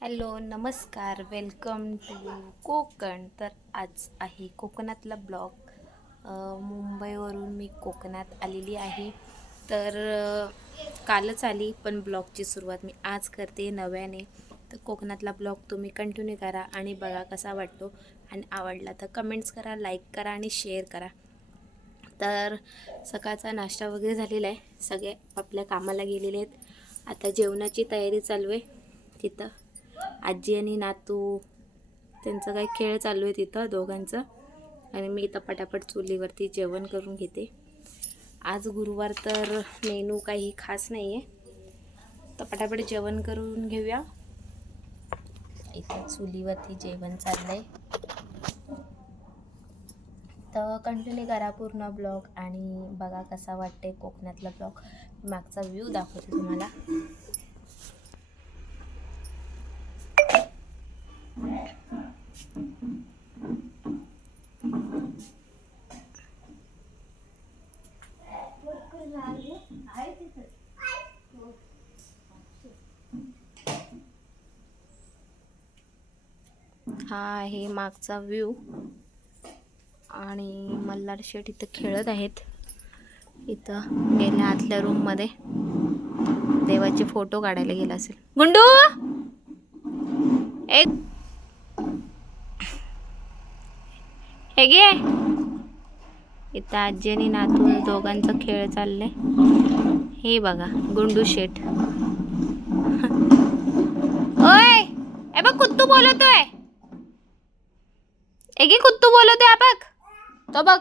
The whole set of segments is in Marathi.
हॅलो नमस्कार. Welcome to Konkan. तर आज आहे कोकणातला ब्लॉग. मुंबईवरून मी कोकणात आलेली आहे. तर कालच आली पण ब्लॉगची सुरुवात मी आज करते नव्याने. तर कोकणातला ब्लॉग तुम्ही कंटिन्यू करा आणि बघा कसा वाटतो. आणि आवडला तर कमेंट्स करा लाईक करा आणि शेअर करा. तर सकाळचा नाश्ता वगैरे झालेला आहे. सगळे आपल्या कामाला गेलेले आहेत. आता जेवणाची तयारी चालू आहे. तिथं आजी आणि नातू त्यांचा काही खेळ चालू आहे तिथं दोघांचं. आणि मी इथं पटापट चुलीवरती जेवण करून घेते. आज गुरुवार तर मेनू काही खास नाही आहे तर पटापट जेवण करून घेऊया. इथं चुलीवरती जेवण चाललं आहे तर कंटिन्यू करा पूर्ण ब्लॉग आणि बघा कसा वाटते कोकणातला ब्लॉग मागचा व्ह्यू दाखवते तुम्हाला. हा आहे मागचा व्ह्यू. आणि मल्हार शेठ इथं खेळत आहेत. इथं गेल्या आतल्या रूममध्ये देवाचे फोटो काढायला गेला असेल. गुंडू! एक हे घे! इथं आजी आणि नातू दोघांचा खेळ चाललाय. हे बघा गुंडू शेठ. ओय! ए बघ कुत्तू बोलतोय! एकी कुत्तू बोलतोय बघ तो बघ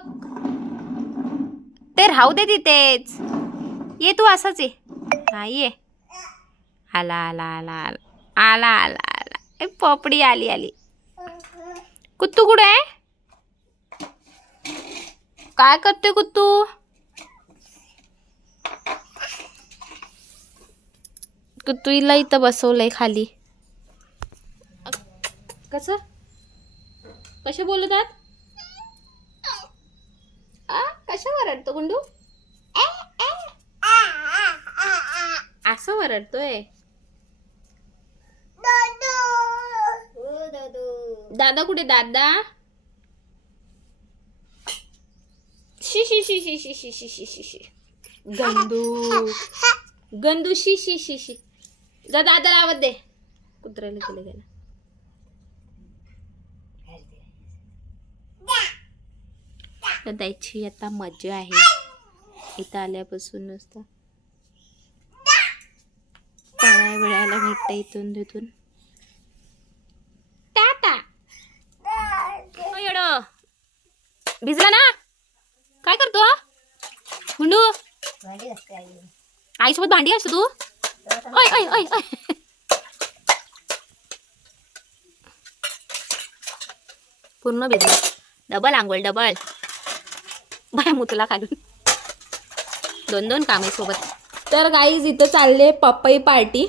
ते राहू दे तिथेच ये तू असाच ये हा ये आला आला आला आला आला आला आला ए पोपडी आली आली कुत्तू कुठे आहे काय करते कुत्तू कुत्तूला इथं बसवलंय खाली कसं कसे बोलतात आ कशा वरडतो गुंडू असं वरडतोय दादा कुठे दादा शी शी शी शी शी शी शी शी शी शी गंदू गंदू शी शी शी शी जा दादाला आवाज दे कुत्र्याला गेलं गेलं तर द्यायची आता मजा आहे. इथं आल्यापासून नुसतं. पळाय वेळायला भेटतं इथून तिथून. भिजला ना? काय करतो? हा? गुंडू आईसोबत भांडी असतो तू? ओय ओय ओय ओय पूर्ण भिजला. डबल आंघोळ डबल. बाय मुतला खालून. दोन दोन कामे सोबत. तर गाईज इथं चालले पपई पार्टी.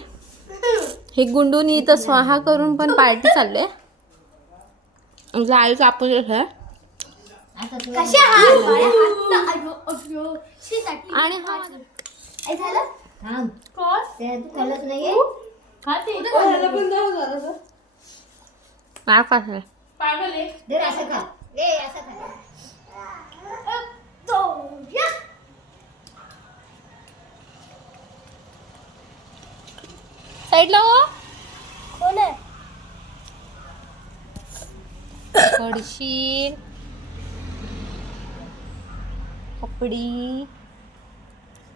हे गुंडून इथं स्वाहा करून पण पार्टी चालले आई कापून आहे. आणि हा काय साईडला हो. पडशील. कपडी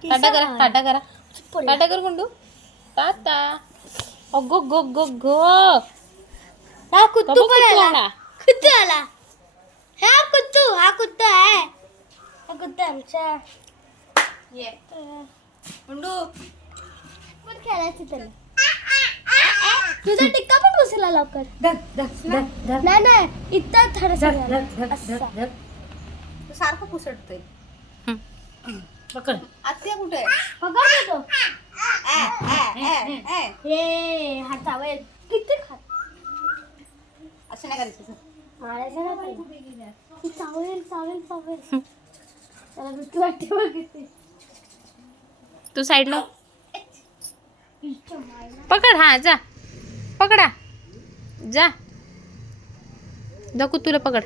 टाटा करा टाटा करा. टाटा कर गुंडू. टाटा. अगो गो गो गो. हा कुत्तू पण आला. कुत्तू आला. हा कुत्तू हा कुत्ता आहे. अगोदर आमच्या ये. मुंडू. पण खेळायचं त्याला? तुझा टिक्का पण बसला लवकर. धक धक धक धक नाही नाही इतकं थोडं धक धक धक धक सारखं पुसटतोय. आत्या कुठे? आहे? पकड तो. ए, ए, ए. हे हातावर किती खात असं नाही करायचं. मारायचं ना पण चावेल चावेल चावेल. त्याला भीती वाटते तू साईडला. पकड हा जा. पकडा. जा. दाखव तुला पकड.